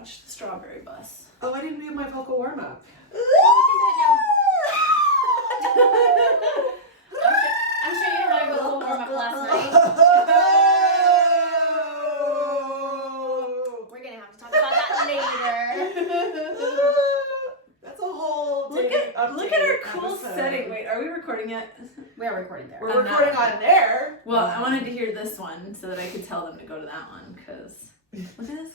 watch the Strawberry Bus. Oh, I didn't do my vocal warm up. I'm sure you had a vocal warm up last night. We're gonna have to talk about that later. That's a whole Look dating at our cool episode. setting. Wait, are we recording yet? We are recording there. We're recording on there. Well, I wanted to hear this one so that I could tell them to go to that one because look at this.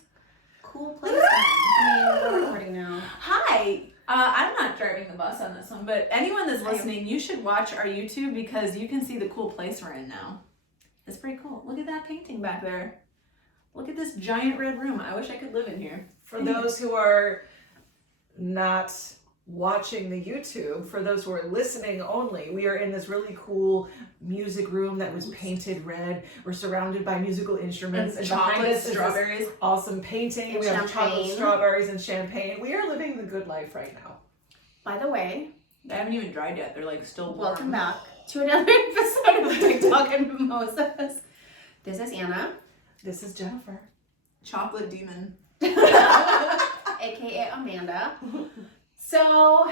Cool place. I mean, we're recording now. Hi. I'm not driving the bus on this one, but anyone that's listening, you should watch our YouTube because you can see the cool place we're in now. It's pretty cool. Look at that painting back there. Look at this giant red room. I wish I could live in here. For those who are not watching the YouTube, for those who are listening only, we are in this really cool music room that was painted red. We're surrounded by musical instruments and behind chocolate us is this strawberries. awesome painting. And We have chocolate champagne. strawberries and champagne. We are living the good life right now. By the way, They haven't even dried yet. They're like still warm. welcome back to another episode of TikTok and Mimosas. This is Anna, This is Jennifer. Chocolate demon. aka Amanda. So,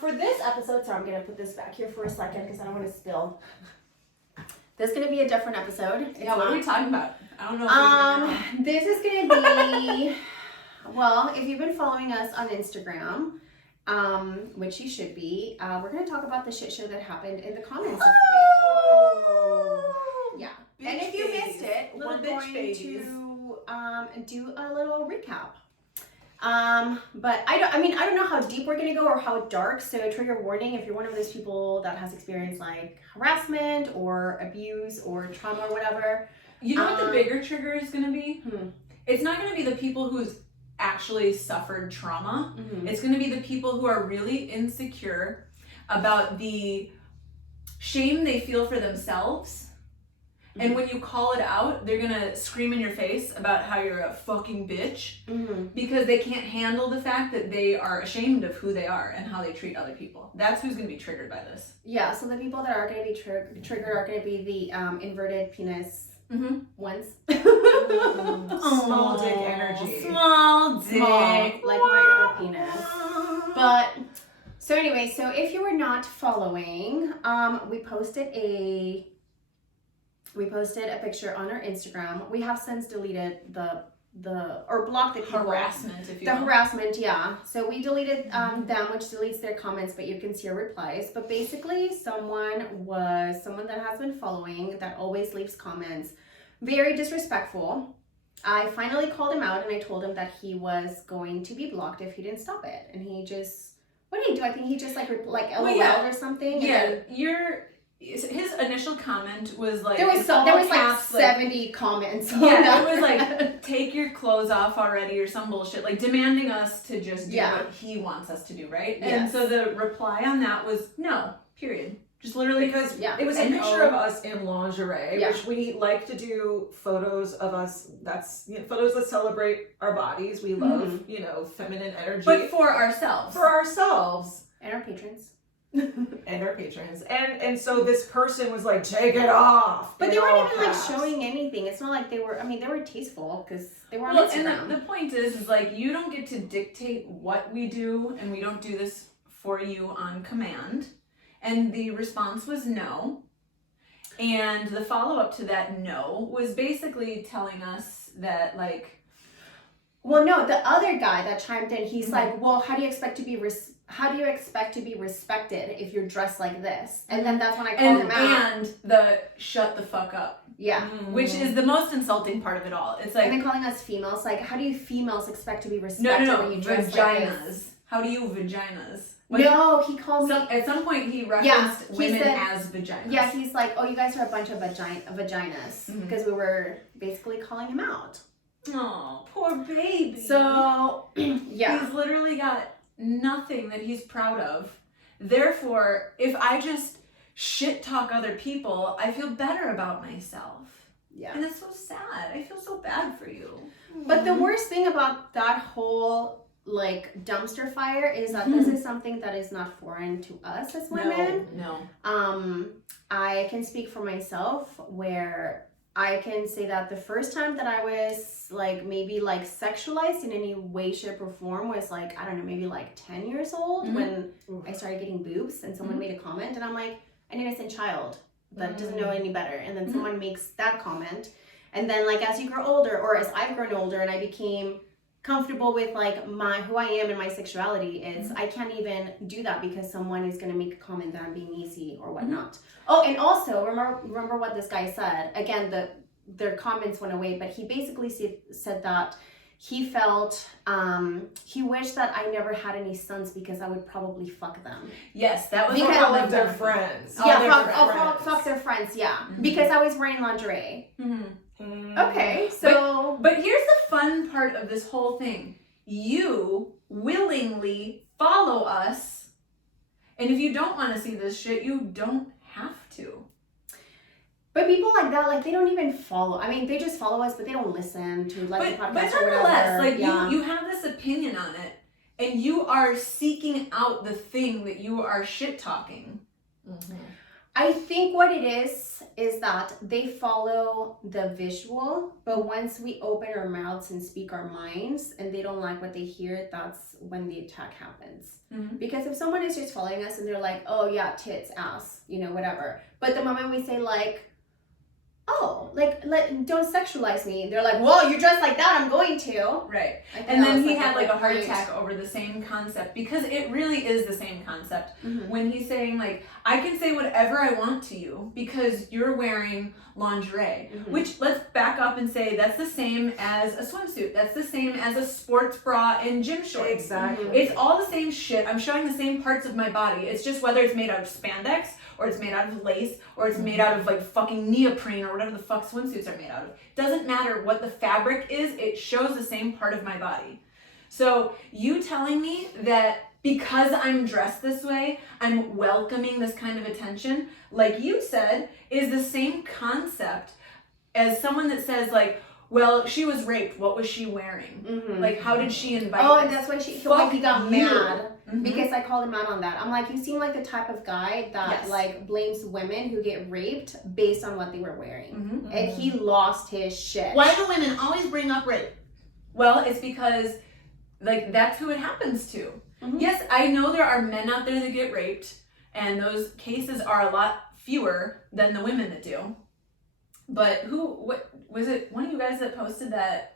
for this episode, sorry, I'm gonna put this back here for a second because I don't want to spill. This is gonna be a different episode. It's Yeah, what are not- we talking about? I don't know. This is gonna be, well, if you've been following us on Instagram, which you should be, we're gonna talk about the shit show that happened in the comments this week. Yeah. And if you missed it, Little we're bitch going babies. to do a little recap. But I don't know how deep we're gonna go or how dark, so trigger warning if you're one of those people that has experienced like harassment or abuse or trauma or whatever. You know what the bigger trigger is going to be? Hmm. It's not going to be the people who's actually suffered trauma. It's going to be the people who are really insecure about the shame they feel for themselves. And when you call it out, they're going to scream in your face about how you're a fucking bitch because they can't handle the fact that they are ashamed of who they are and how they treat other people. That's who's going to be triggered by this. Yeah, so the people that are going to be triggered are going to be the inverted penis ones. Small dick energy. Small dick. Small, like my penis. But, so anyway, so if you were not following, we posted a picture on our Instagram. We have since deleted or blocked the people. Harassment, if you The will. harassment, yeah. So we deleted them, which deletes their comments, but you can see our replies. But basically, someone that has been following that always leaves comments, very disrespectful. I finally called him out and I told him that he was going to be blocked if he didn't stop it. And he just, what did he do? I think he just like LOL or something. Yeah, And his initial comment was like there was in all like caps, 70 comments. on yeah, that. it was like take your clothes off already or some bullshit, like demanding us to just do what he wants us to do, right? And Yes. so the reply on that was no, period. Just literally Because Yeah. it was a And picture of us in lingerie, Yeah. which we like to do photos of us. That's photos that celebrate our bodies. We love, feminine energy. but for ourselves. for ourselves And our patrons. and our patrons. And so this person was like, take it off. But in they weren't all even like caps. showing anything. It's not like they were, they were tasteful because they were on Well, Instagram. and the point is like you don't get to dictate what we do, and we don't do this for you on command. And the response was no. And the follow-up to that no was basically telling us that like Well, no, the other guy that chimed in, he's like, well, how do you expect to be respected if you're dressed like this? And then that's when I called him out. and the shut the fuck up, Yeah. which is the most insulting part of it all. It's like And then calling us females, like, how do you females expect to be no, respected when you dress like vaginas. this? How do you vaginas? No, he called me. At some point he referenced Yeah, he women said- as vaginas. Yeah, he's like, oh, you guys are a bunch of vaginas. Because we were basically calling him out. Oh, poor baby. So, yeah. He's literally got nothing that he's proud of. Therefore, if I just shit talk other people, I feel better about myself. Yeah. And it's so sad. I feel so bad for you. But the worst thing about that whole like dumpster fire is that this is something that is not foreign to us as women. No. I can speak for myself where I can say that the first time that I was like maybe like sexualized in any way, shape, or form was like, I don't know, maybe like 10 years old when I started getting boobs and someone made a comment and I'm like, an innocent child that doesn't know any better. And then someone makes that comment. And then like as you grow older, or as I've grown older and I became comfortable with like who I am and my sexuality, is I can't even do that because someone is going to make a comment that I'm being easy or whatnot. Oh, and also remember what this guy said. Again, their comments went away, but he basically said that he felt he wished that I never had any sons because I would probably fuck them. Yes, that was All of their friends. Fuck their friends, yeah. Because I was wearing lingerie. Okay, so... But here's the fun part of this whole thing. You willingly follow us, and if you don't want to see this shit, you don't have to. But people like that, like, they don't even follow. I mean, they just follow us, but they don't listen to, like, the podcast but or nonetheless, whatever. like, you have this opinion on it, and you are seeking out the thing that you are shit-talking. I think what it is that they follow the visual, but once we open our mouths and speak our minds and they don't like what they hear, that's when the attack happens. Because if someone is just following us and they're like, oh yeah, tits, ass, you know, whatever. But the moment we say like, oh, like, don't sexualize me, they're like, well, you dress like that, I'm going to. Right. And then he had like a heart attack over the same concept, because it really is the same concept. When he's saying like, I can say whatever I want to you because you're wearing lingerie, which, let's back up and say, that's the same as a swimsuit. That's the same as a sports bra and gym shorts. Exactly. It's all the same shit. I'm showing the same parts of my body. It's just whether it's made out of spandex, or it's made out of lace, or it's made out of like fucking neoprene, or whatever the fuck swimsuits are made out of. Doesn't matter what the fabric is, it shows the same part of my body. So you telling me that because I'm dressed this way, I'm welcoming this kind of attention, like you said, is the same concept as someone that says like, well, she was raped, what was she wearing? Like, how did she invite Oh, this? and that's why he got you. mad. Because I called him out on that. I'm like, you seem like the type of guy that like blames women who get raped based on what they were wearing. And he lost his shit. Why do women always bring up rape? Well, it's because like that's who it happens to. Yes, I know there are men out there that get raped, and those cases are a lot fewer than the women that do. But what was it, one of you guys that posted that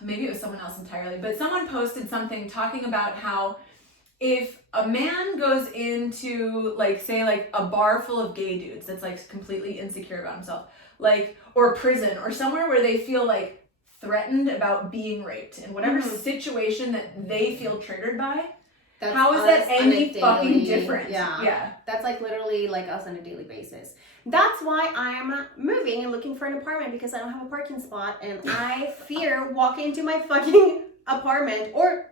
maybe it was someone else entirely, but someone posted something talking about how if a man goes into like, say like a bar full of gay dudes that's like completely insecure about himself, like, or prison or somewhere where they feel like threatened about being raped in whatever situation that they feel triggered by, how is that any fucking different? Yeah. That's like literally like us on a daily basis. That's why I'm moving and looking for an apartment, because I don't have a parking spot and I fear walking to my fucking apartment or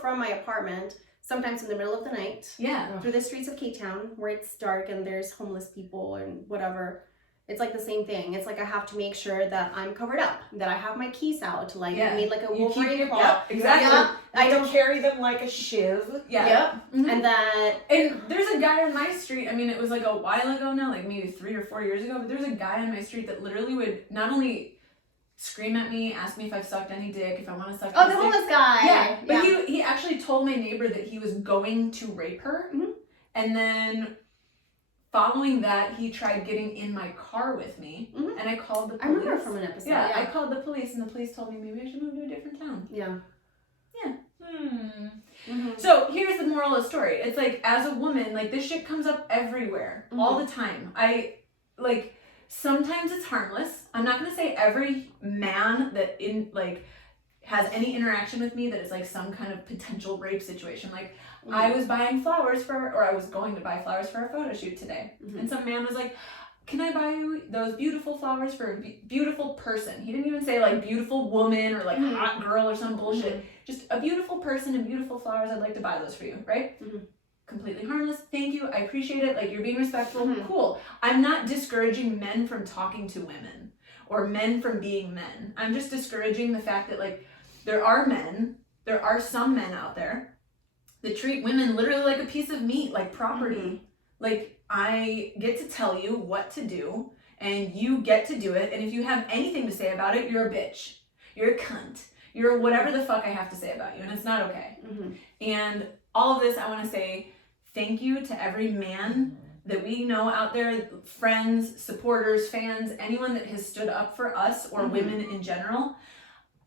from my apartment, sometimes in the middle of the night. Yeah. Through the streets of K-Town where it's dark and there's homeless people and whatever. It's like the same thing. It's like I have to make sure that I'm covered up, that I have my keys out, like I need like a Wolverine claw. Yep, exactly. Yeah, I don't carry them like a shiv. Yeah. Yep. And there's a guy on my street, I mean, it was like a while ago now, like maybe 3 or 4 years ago, but there's a guy on my street that literally would not only scream at me, ask me if I've sucked any dick, if I want to suck the dick. homeless guy. Yeah, but he actually told my neighbor that he was going to rape her, and then following that, he tried getting in my car with me, and I called the police. I remember from an episode. Yeah, I called the police, and the police told me maybe I should move to a different town. Yeah. So here's the moral of the story. It's like, as a woman, like, this shit comes up everywhere, all the time. Sometimes it's harmless. I'm not gonna say every man that has any interaction with me that is like some kind of potential rape situation. Like, I was buying flowers I was going to buy flowers for a photo shoot today. And some man was like, can I buy you those beautiful flowers for a beautiful person? He didn't even say like beautiful woman or like hot girl or some bullshit. Just a beautiful person and beautiful flowers. I'd like to buy those for you, right? Completely harmless. Thank you. I appreciate it. Like, you're being respectful. Cool. I'm not discouraging men from talking to women or men from being men. I'm just discouraging the fact that like there are some men out there that treat women literally like a piece of meat, like property. Like, I get to tell you what to do, and you get to do it. And if you have anything to say about it, you're a bitch. You're a cunt. You're whatever the fuck I have to say about you, and it's not okay. And all of this, I want to say thank you to every man that we know out there, friends, supporters, fans, anyone that has stood up for us or women in general.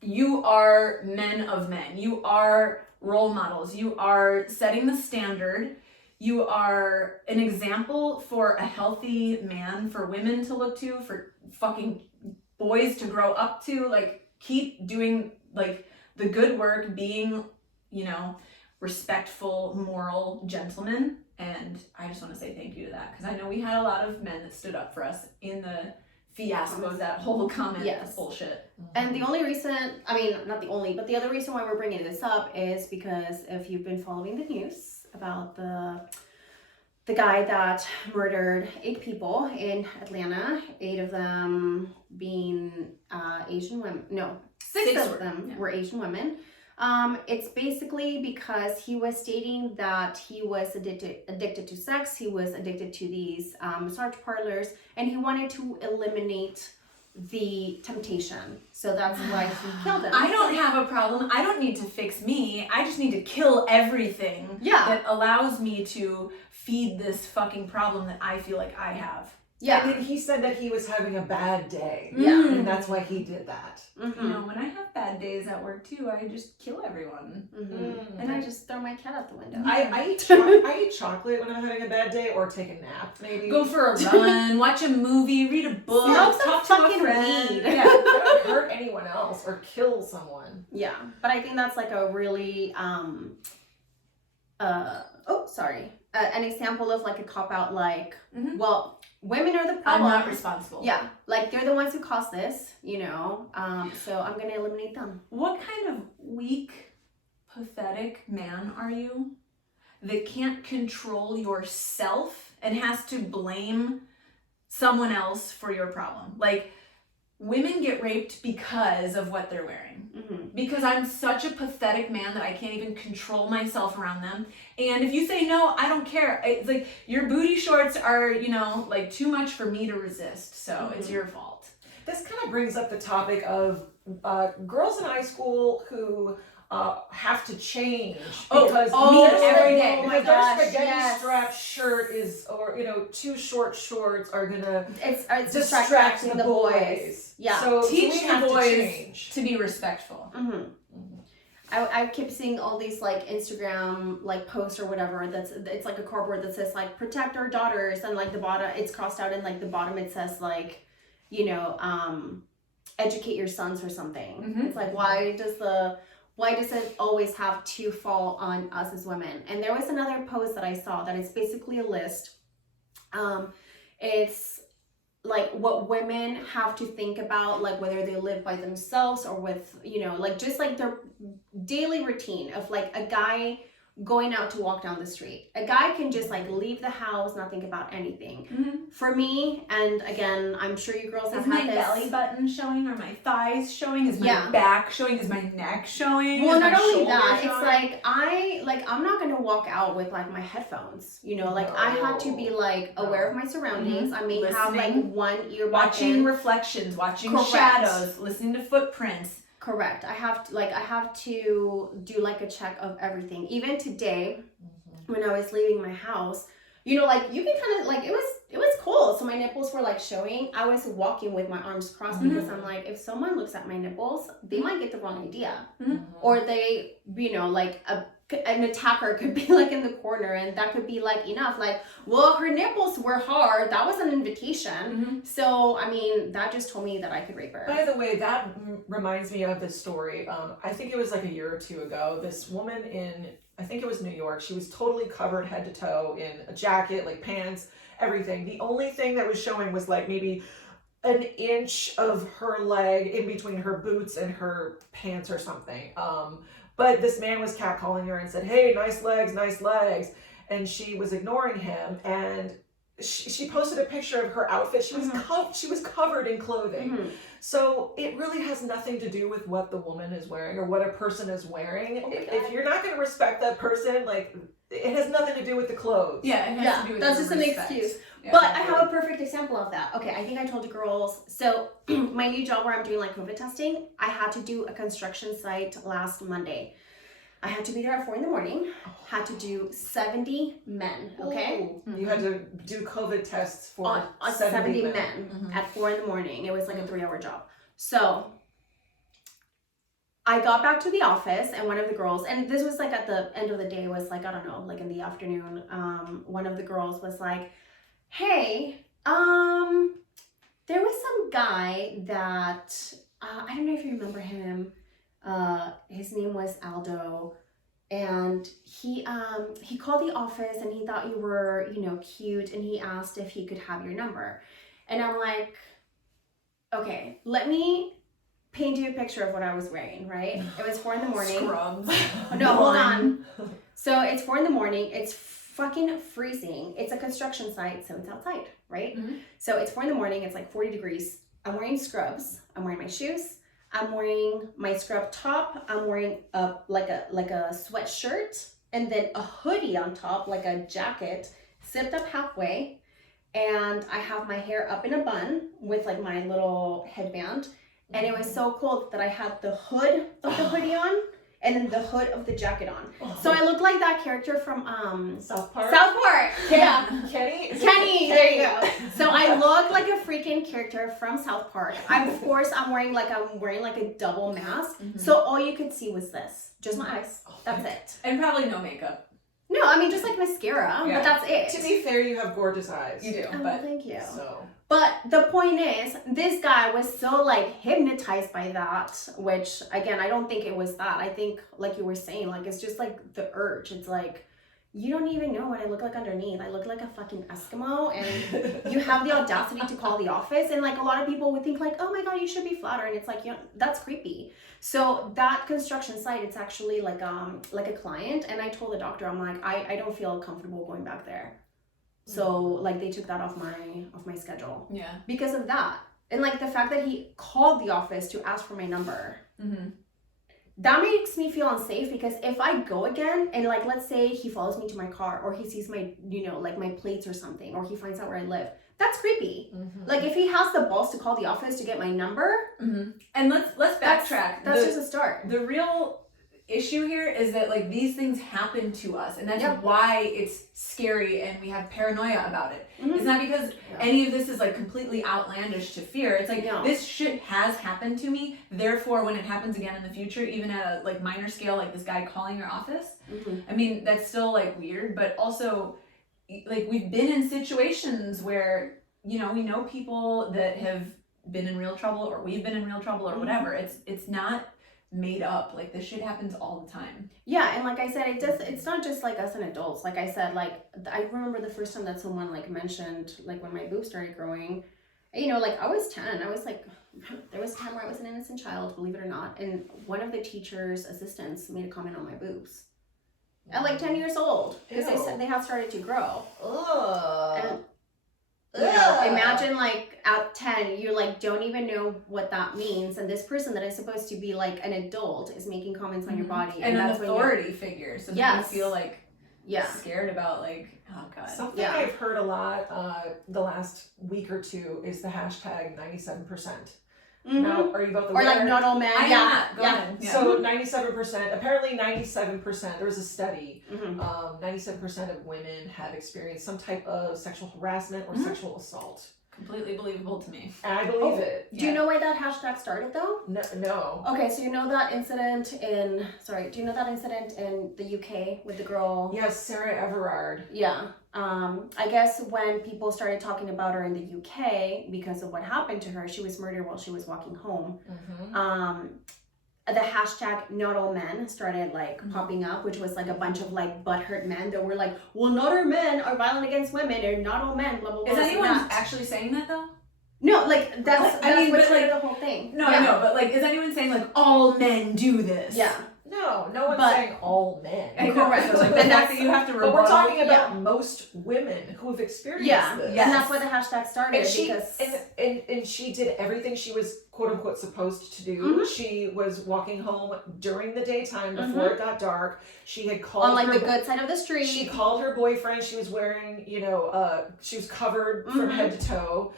You are men of men. You are role models. You are setting the standard. You are an example for a healthy man, for women to look to, for fucking boys to grow up to. Like, keep doing like the good work, being, you know, respectful, moral gentlemen. And I just want to say thank you to that, because I know we had a lot of men that stood up for us in the fiasco of that whole comment bullshit. And the only reason, I mean, not the only, but the other reason why we're bringing this up is because if you've been following the news about the guy that murdered 8 people in Atlanta, 8 of them being Asian women, no, 6 of them were Asian women. It's basically because he was stating that he was addicted to sex, he was addicted to these massage parlors, and he wanted to eliminate the temptation. So that's why he killed him. I don't have a problem. I don't need to fix me. I just need to kill everything that allows me to feed this fucking problem that I feel like I have. Yeah. And he said that he was having a bad day. Yeah. And that's why he did that. You know, when I have bad days at work too, I just kill everyone. And I just throw my cat out the window. I eat chocolate when I'm having a bad day, or take a nap, maybe. Go for a run, watch a movie, read a book, talk to a friend. Weed. Yeah, don't hurt anyone else or kill someone. Yeah, but I think that's like a really an example of like a cop out. Like, well, women are the problem. I'm not responsible. Yeah, like they're the ones who caused this, you know. So I'm gonna eliminate them. What kind of weak, pathetic man are you that can't control yourself and has to blame someone else for your problem? Like, women get raped because of what they're wearing. Because I'm such a pathetic man that I can't even control myself around them. And if you say no, I don't care. It's like, your booty shorts are, you know, like too much for me to resist. So it's your fault. This kind of brings up the topic of girls in high school who have to change because every day. Oh my gosh, their spaghetti strap shirt is, or you know, too short shorts are gonna it's distract the boys. Yeah, so teach we the have boys to be respectful. I keep seeing all these like Instagram like posts or whatever it's like a cardboard that says like protect our daughters, and like the bottom it's crossed out, and like the bottom it says like, you know, educate your sons or something. It's like, why does it always have to fall on us as women? And there was another post that I saw that is basically a list. It's like what women have to think about, like whether they live by themselves or with, you know, like just like their daily routine of like a guy going out to walk down the street. A guy can just like leave the house, not think about anything. For me, and again, I'm sure you girls have Is my had this. belly button showing? Are my thighs showing? Is my back showing? Is my neck showing? Well, is not my only shoulder that, showing? it's like I'm not gonna walk out with like my headphones. You know, like I had to be like aware of my surroundings. I may have like one earbud watching in. reflections, watching Correct. shadows, listening to footprints. Correct. I have to do like a check of everything. Even today, when I was leaving my house, you know, like you can kind of like it was cold, so my nipples were like showing. I was walking with my arms crossed because I'm like, if someone looks at my nipples, they might get the wrong idea, or they, you know, like an attacker could be like in the corner, and that could be like enough. Like, well, her nipples were hard. That was an invitation. So I mean, that just told me that I could rape her. By the way, that reminds me of this story. I think it was like a year or two ago. This woman in, I think it was New York, she was totally covered head to toe in a jacket, like pants, everything. The only thing that was showing was like maybe an inch of her leg in between her boots and her pants or something. But this man was catcalling her and said, hey, nice legs, nice legs. And she was ignoring him. And she posted a picture of her outfit. She was she was covered in clothing. So it really has nothing to do with what the woman is wearing or what a person is wearing. If you're not going to respect that person, like, it has nothing to do with the clothes. Yeah, it has to do with that's the just an respect. excuse. Yeah, But I have a perfect example of that. Okay, I think I told you girls. So my new job where I'm doing like COVID testing, I had to do a construction site last Monday. I had to be there at 4 a.m. Had to do 70 men. Okay, You had to do COVID tests for on 70 men at 4 a.m. It was like a 3-hour job. So I got back to the office and one of the girls, and this was like at the end of the day, was like, I don't know, like in the afternoon, one of the girls was like, hey, there was some guy that, I don't know if you remember him, his name was Aldo, and he called the office and he thought you were, you know, cute, and he asked if he could have your number. And I'm like, okay, let me paint you a picture of what I was wearing, right? It was 4 a.m. Scrubs. No, hold on. So it's 4 a.m. It's fucking freezing. It's a construction site, so it's outside, right? So it's 4 a.m. It's like 40 degrees. I'm wearing scrubs. I'm wearing my shoes. I'm wearing my scrub top. I'm wearing like a sweatshirt and then a hoodie on top, like a jacket, zipped up halfway. And I have my hair up in a bun with like my little headband. And it was so cold that I had the hood of the hoodie on and then the hood of the jacket on. So I look like that character from South Park. Yeah. Kenny, there you go. So I look like a freaking character from South Park. Of course, I'm wearing like a double mask. So all you could see was this, just my eyes. That's it. And probably no makeup. No, I mean just like mascara, but that's it. To be fair, you have gorgeous eyes. You do, Oh, but thank you. So. But the point is, this guy was so like hypnotized by that, which again, I don't think it was that. I think, like you were saying, like it's just like the urge. It's like, you don't even know what I look like underneath. I look like a fucking Eskimo, and you have the audacity to call the office. And like a lot of people would think like, oh my God, you should be flattered. And it's like, you know, that's creepy. So that construction site, it's actually like a client. And I told the doctor, I'm like, I don't feel comfortable going back there. So like they took that off my schedule. yeah. Because of that. And like the fact that he called the office to ask for my number. That makes me feel unsafe, because if I go again and like let's say he follows me to my car, or he sees my, you know, like my plates or something, or he finds out where I live, that's creepy. Like if he has the balls to call the office to get my number, and let's backtrack. That's just a start. The real issue here is that like these things happen to us, and that's why it's scary and we have paranoia about it. It's not because any of this is like completely outlandish to fear. It's like this shit has happened to me, therefore when it happens again in the future, even at a like minor scale, like this guy calling your office, I mean that's still like weird, but also like we've been in situations where, you know, we know people that have been in real trouble, or we've been in real trouble, or whatever. It's not made up. Like this shit happens all the time. Yeah, and like I said, it's not just like us and adults. Like I said, like I remember the first time that someone like mentioned like when my boobs started growing, you know, like I was 10. I was like, there was a time where I was an innocent child, believe it or not, and one of the teacher's assistants made a comment on my boobs at like 10 years old, because they said they have started to grow. And, you know, imagine like at 10, you like don't even know what that means, and this person that is supposed to be like an adult is making comments on your body, and an that's authority figure, so you feel like scared about like, oh God. Something I've heard a lot the last week or two is the hashtag 97%. Now, are you about the or like not all men? I am not. Go ahead. Yeah. So 97%, apparently 97%, there was a study, 97% of women have experienced some type of sexual harassment or sexual assault. Completely believable to me. And I believe it. Do you know where that hashtag started though? No. Okay, so you know that incident in, do you know that incident in the UK with the girl? Yes, Sarah Everard. Yeah. I guess when people started talking about her in the UK because of what happened to her, she was murdered while she was walking home. The hashtag not all men started like popping up, which was like a bunch of like butthurt men that were like, well, not all men are violent against women, or not all men, blah blah blah. Is anyone actually saying that though? No, like that's I mean, what but like the whole thing. No, I know, but like, is anyone saying like all men do this? Yeah. No, no one's But- saying all men. I know, Correct. so, like, the And fact that you have to But we're rebuttal. talking about most women who have experienced this. And that's why the hashtag started. And she because and she did everything she was quote unquote supposed to do. Mhm. She was walking home during the daytime before it got dark. She had called on like her the good side of the street. She called her boyfriend. She was wearing, she was covered from Mhm. head to toe.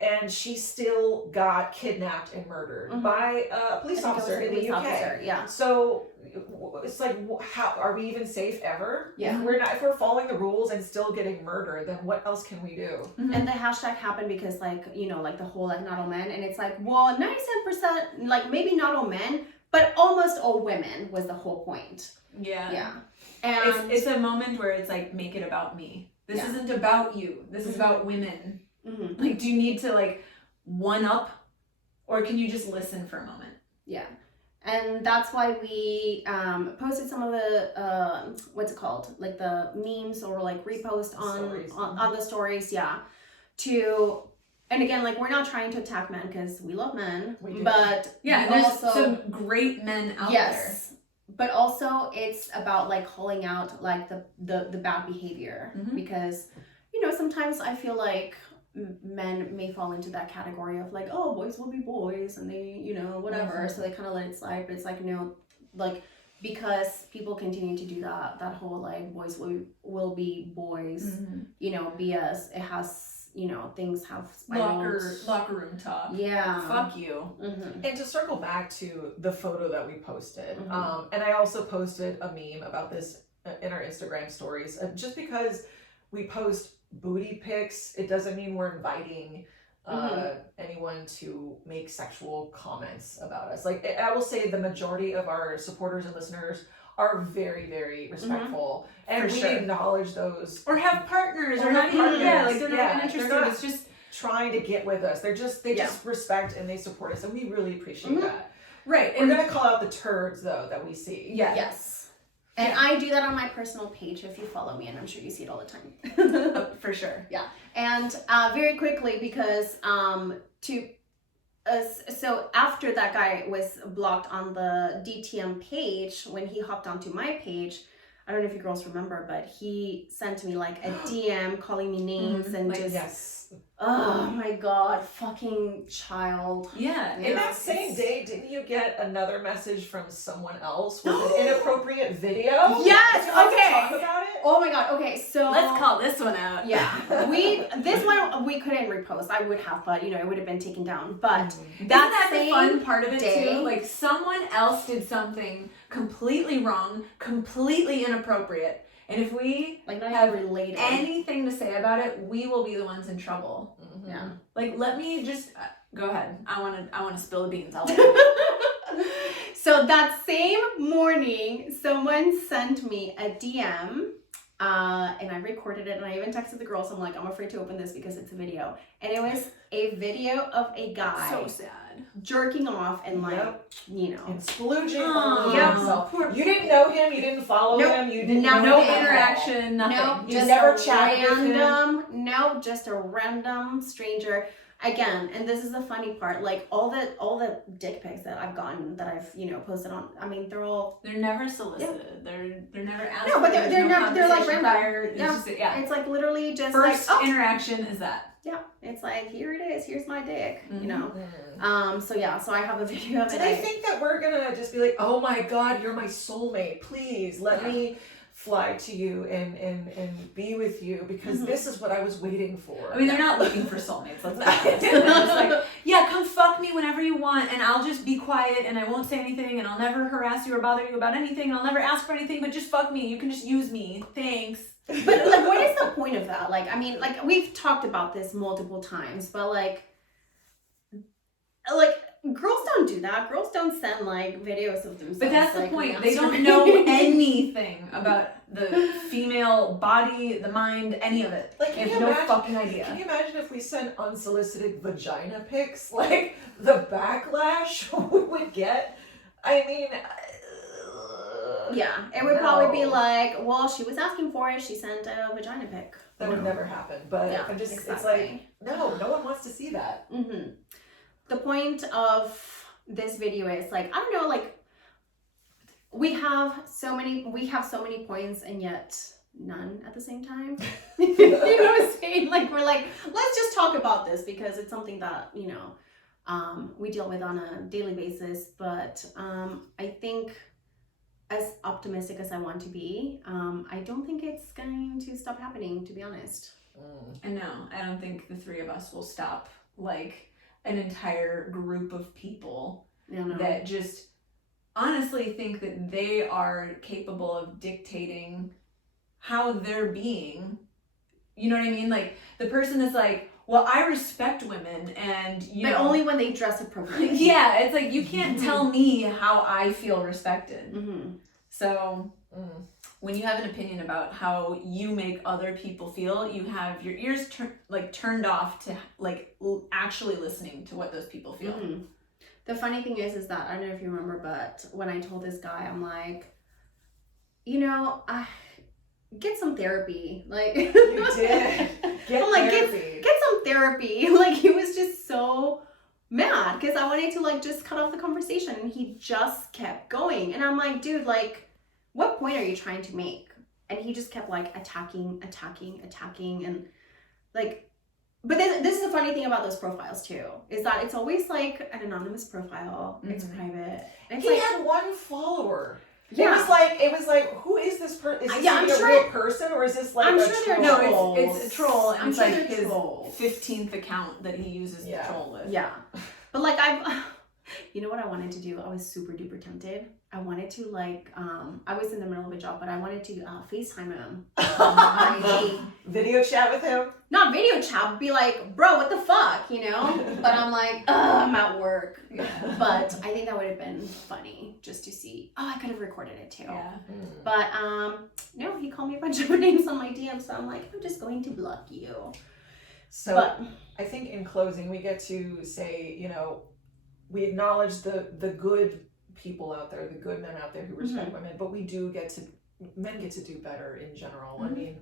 And she still got kidnapped and murdered Mhm. by a police I think it was officer a in the police UK. officer, yeah. So it's like, how are we even safe ever? Yeah. If we're following the rules and still getting murdered, then what else can we do? And the hashtag happened because like the whole like not all men, and it's like, well, 97%, like maybe not all men, but almost all women was the whole point. Yeah. And It's a moment where it's like, make it about me. This Yeah. isn't about you. This is about women. Mhm. Like, do you need to like one up, or can you just listen for a moment? Yeah. And that's why we posted some of the what's it called, like the memes or like repost Stories. on the stories, and again, like we're not trying to attack men because we love men, We do. but Yeah, we and there's also, some great men out yes, but also it's about like calling out like the bad behavior, Mhm. because sometimes I feel like men may fall into that category of like, oh, boys will be boys and they whatever, Mhm. so they kind of let it slide. But it's like, no, like because people continue to do that whole like boys will be boys, there. BS. It has things have spiraled. Locker room talk. Yeah. Fuck you. Mm-hmm. And to circle back to the photo that we posted, Mhm. and I also posted a meme about this in our Instagram stories, just because we post booty pics, it doesn't mean we're inviting anyone to make sexual comments about us. Like, I will say the majority of our supporters and listeners are very, very respectful, and For we sure. acknowledge those. Or have partners, Or or not have even partners. like they're not Yeah, even they're interested. not- It's just Trying to get with us. They just Yeah. respect and they support us, and we really appreciate Mhm. that. right. We're And gonna call out the turds though that we see. yeah. Yes. And Yeah. I do that on my personal page if you follow me, and I'm sure you see it all the time. For sure. And very quickly, because so after that guy was blocked on the DTM page, when he hopped onto my page, I don't know if you girls remember, but he sent me like a DM calling me names and Like, just, Yes. oh my god, fucking child. Yeah. In that it's- same day, didn't you get another message from someone else with an inappropriate video? Yes, Would you like to okay. talk about it? Oh my god, okay, so Let's call this one out. Yeah, this one we couldn't repost. I would have, but it would have been taken down. But Isn't that the same fun part of it day- too? Like someone else did something completely wrong, completely inappropriate, and if we like not have even related. anything to say about it, we will be the ones in trouble. Mhm. Yeah. Like, let me just go ahead. I want to spill the beans. I'll So that same morning, someone sent me a DM, and I recorded it, and I even texted the girls. I'm like, I'm afraid to open this because it's a video, and it was a video of a guy so sad. jerking off and like, Yep. And splooging Aw. over Yep. himself. You didn't know him. You didn't follow Nope. him. You didn't No know No him at all. interaction, nothing. no, You just never a chatted with him? random, just a random stranger. Again, and this is the funny part, like all the dick pics that I've gotten, that I've posted on, I mean, they're all, They're never solicited. They're never asked. No, but for. There's they're no never- they're like conversation random. prior. It's Yeah. just, yeah. it's like literally just First like, oh, interaction is that. yeah, it's like, here it is, here's my dick, Mhm. so yeah, so I have a video of Do it. they think that we're gonna just be like, oh my god, you're my soulmate, please let Yeah. me fly to you and be with you because Mhm. this is what I was waiting for. I mean, they're not looking for soulmates. Let's not get into it. They're just like, yeah, come fuck me whenever you want, and I'll just be quiet, and I won't say anything, and I'll never harass you or bother you about anything, and I'll never ask for anything, but just fuck me. You can just use me. Thanks. But like, what is the point of that? Like, I mean, like we've talked about this multiple times, but like girls don't do that. Girls don't send like videos of themselves. But that's the like, point. They don't masturbating. know anything about the female body, the mind, any of it. Like, They can have you no imagine? fucking Can idea. you imagine if we sent unsolicited vagina pics? Like the backlash we would get. I mean, Yeah, it would probably be No. like, well, she was asking for it. She sent a vagina pic. that would never happen. But Yeah, I'm just, it's exactly. like, no one wants to see that. Mm-hmm. The point of this video is like, I don't know, like we have so many points and yet none at the same time. You know what I'm saying? Like, we're like, let's just talk about this because it's something that, you know, we deal with on a daily basis. But I think, as optimistic as I want to be, I don't think it's going to stop happening, to be honest. And no, I don't think the three of us will stop like an entire group of people that just honestly think that they are capable of dictating how they're being. You know what I mean? Like, the person that's like, well, I respect women, and but only when they dress appropriately. Yeah, it's like, you can't tell me how I feel respected. So when you have an opinion about how you make other people feel, you have your ears turned off to like actually listening to what those people feel. The funny thing is that, I don't know if you remember, but when I told this guy, I'm like, you know, get some therapy. Like, You did. I'm like, get some therapy. Like, he was just so mad because I wanted to like just cut off the conversation, and he just kept going. And I'm like, dude, like, what point are you trying to make? And he just kept like attacking, and like, but then this is the funny thing about those profiles too, is that it's always like an anonymous profile. It's private. It's He like, had one follower. yeah. It was like, who is this person? Is this Yeah, I'm even a sure real person, or is this like I'm a sure they're troll? No, it's a troll, and I'm it's sure like they're his trolls. 15th account that he uses to troll with. Yeah. But like, you know what I wanted to do? I was super duper tempted. I wanted to like, I was in the middle of a job, but I wanted to FaceTime him on IG. Video chat with him? Not video chat, but be like, bro, what the fuck, you know? But I'm like, I'm at work. Yeah. But I think that would have been funny just to see. Oh, I could have recorded it too. Yeah. But no, he called me a bunch of names on my DM, so I'm like, I'm just going to block you. So But I think in closing, we get to say, you know, we acknowledge the good people out there, the good men out there who respect women, but men get to do better in general. I mean,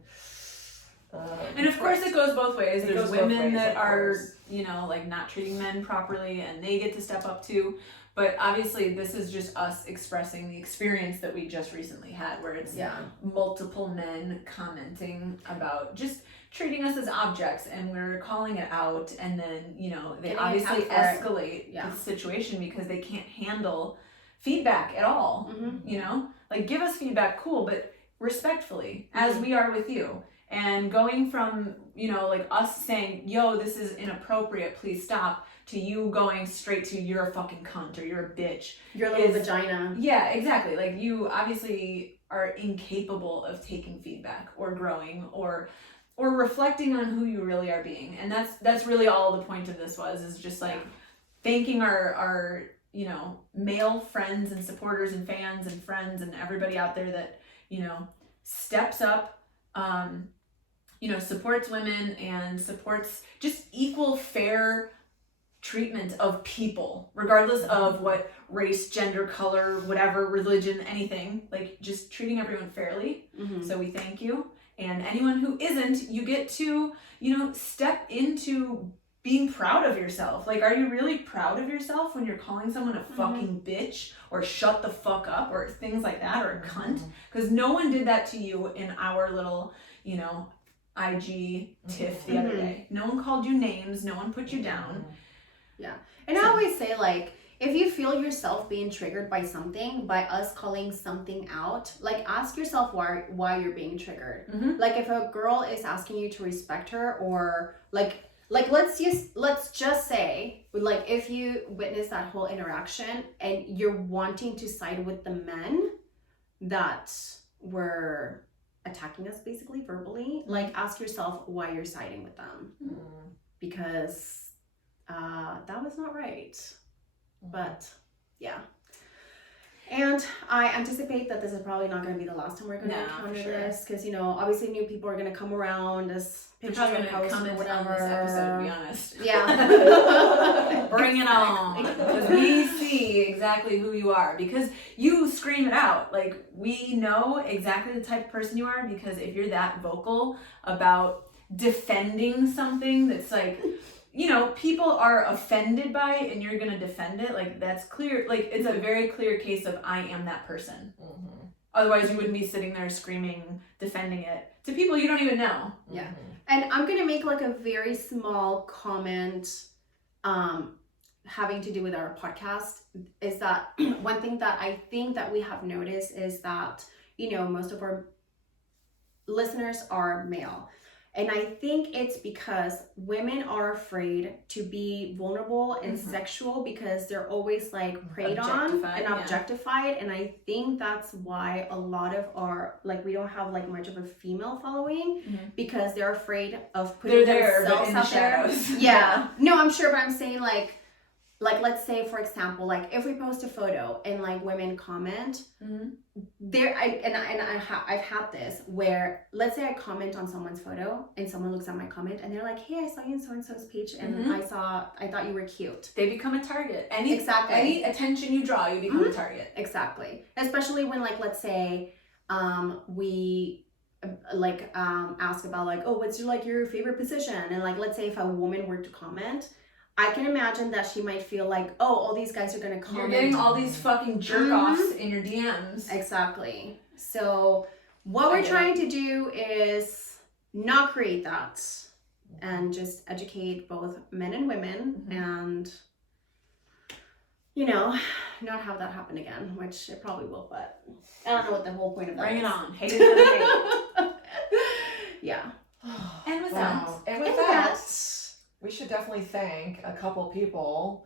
And of course, it goes both ways. It There's goes both women ways, that of are, course. you know, like not treating men properly, and they get to step up too. But obviously, this is just us expressing the experience that we just recently had, where it's multiple men commenting about just treating us as objects, and we're calling it out, and then, you know, they Getting obviously attacked for escalate Yeah. the situation because they can't handle feedback at all. You know, like, give us feedback, cool, but respectfully, as we are with you. And going from, you know, like us saying, yo, this is inappropriate, please stop, to you going straight to, you're a fucking cunt, or you're a bitch. your little vagina. Yeah, exactly. Like, you obviously are incapable of taking feedback or growing or reflecting on who you really are being. And that's really all the point of this was, is just like thanking our you know, male friends and supporters and fans and friends and everybody out there that, you know, steps up, you know, supports women and supports just equal, fair treatment of people, regardless of what race, gender, color, whatever, religion, anything. Like, just treating everyone fairly. So we thank you. And anyone who isn't, you get to, you know, step into being proud of yourself. Like, are you really proud of yourself when you're calling someone a fucking bitch, or shut the fuck up, or things like that, or a cunt? Because no one did that to you in our little, you know, IG tiff the other day. No one called you names. No one put you down. Yeah. And I always say, like, if you feel yourself being triggered by something, by us calling something out, like, ask yourself why you're being triggered. Like, if a girl is asking you to respect her, or like let's just say, like, if you witness that whole interaction and you're wanting to side with the men that were attacking us basically verbally, like, ask yourself why you're siding with them. Because that was not right. But yeah. And I anticipate that this is probably not going to be the last time we're going to encounter this, because, you know, obviously new people are going to come around as pictures Probably and gonna posts comment or whatever. on this episode, to be honest. Yeah. Bring it on, because we see exactly who you are, because you scream it out. Like, we know exactly the type of person you are, because if you're that vocal about defending something that's like, you know, people are offended by it and you're gonna defend it, like that's clear. Like it's a very clear case of I am that person. Mhm. Otherwise, you wouldn't be sitting there screaming, defending it to people you don't even know. Yeah. Mhm. And I'm gonna make like a very small comment having to do with our podcast is that one thing that I think that we have noticed is that, you know, most of our listeners are male. And I think it's because women are afraid to be vulnerable and Mhm. sexual because they're always like preyed on Objectified, and yeah. objectified. And I think that's why a lot of our, like, we don't have like much of a female following Mhm. because they're afraid of putting They're there, but themselves in the out there. shadows. Yeah. No, I'm sure, but I'm saying like let's say for example, like if we post a photo and like women comment, Mhm. I've had this where let's say I comment on someone's photo and someone looks at my comment and they're like, hey, I saw you in so and so's page and Mhm. I thought you were cute. They become a target. Exactly. Any attention you draw, you become a target. Exactly. Especially when like let's say we ask about like, oh, what's your favorite position, and like let's say if a woman were to comment, I can imagine that she might feel like, oh, all these guys are gonna comment. You're getting all these fucking jerk offs in your DMs. Exactly. So what we're trying to do is not create that and just educate both men and women and, you know, not have that happen again, which it probably will, but I don't know what the whole point of that Bring is. it on. Hate it for the hate. Yeah. And with Wow. And with And that, that- we should definitely thank a couple people.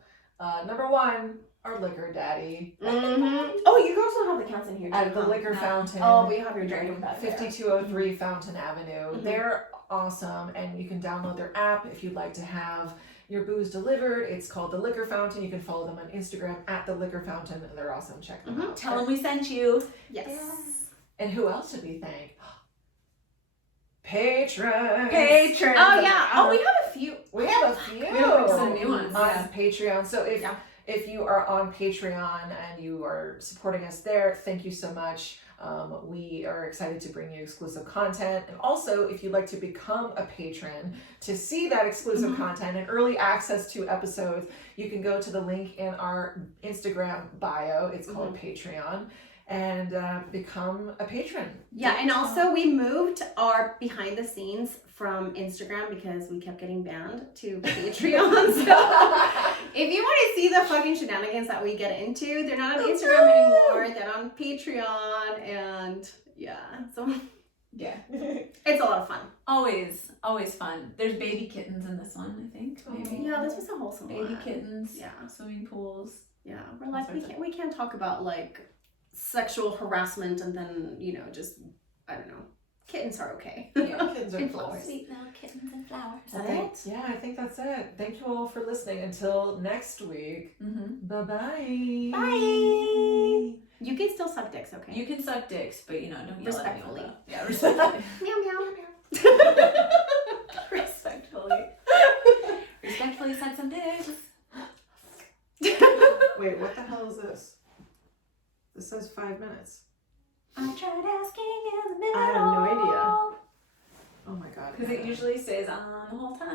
Number one, our liquor daddy Oh, you also have the counts in here. at the too, huh? Liquor Fountain. Oh, we have your drink back there. 5203 Fountain Avenue. Mhm. They're awesome, and you can download their app if you'd like to have your booze delivered. It's called The Liquor Fountain. You can follow them on Instagram at The Liquor Fountain. They're awesome. Check them out. Tell them we sent you. Yes. And who else should we thank? Patrons. Patrons. Oh yeah. Oh, we have a few. We have a few. We have some new ones. On Yeah. Patreon. So if you are on Patreon and you are supporting us there, thank you so much. We are excited to bring you exclusive content. And also, if you'd like to become a patron to see that exclusive content and early access to episodes, you can go to the link in our Instagram bio. It's called Patreon. And become a patron. Yeah, and also we moved our behind the scenes from Instagram because we kept getting banned to Patreon. So if you want to see the fucking shenanigans that we get into, they're not on Instagram anymore. They're on Patreon, and yeah, so Yeah. it's a lot of fun. Always fun. There's baby kittens in this one, I think. Maybe. Yeah, this was a wholesome Baby one. kittens. Yeah. Swimming pools. Yeah, we're like we can't talk about like sexual harassment and then just I don't know. Kittens are okay. Yeah. Kids are And cool. flowers. Sweet little kittens and flowers. I think that's it. Thank you all for listening. Until next week. Mm-hmm. Bye-bye. Bye. You can still suck dicks, okay? You can suck dicks, but don't yell at anyone. Respectfully. Though. Yeah, respectfully. Meow meow. Respectfully. Respectfully suck some dicks. Wait, what the hell is this? This says 5 minutes. I tried asking in the middle. I have no idea. Oh my god. Because it usually stays on the whole time.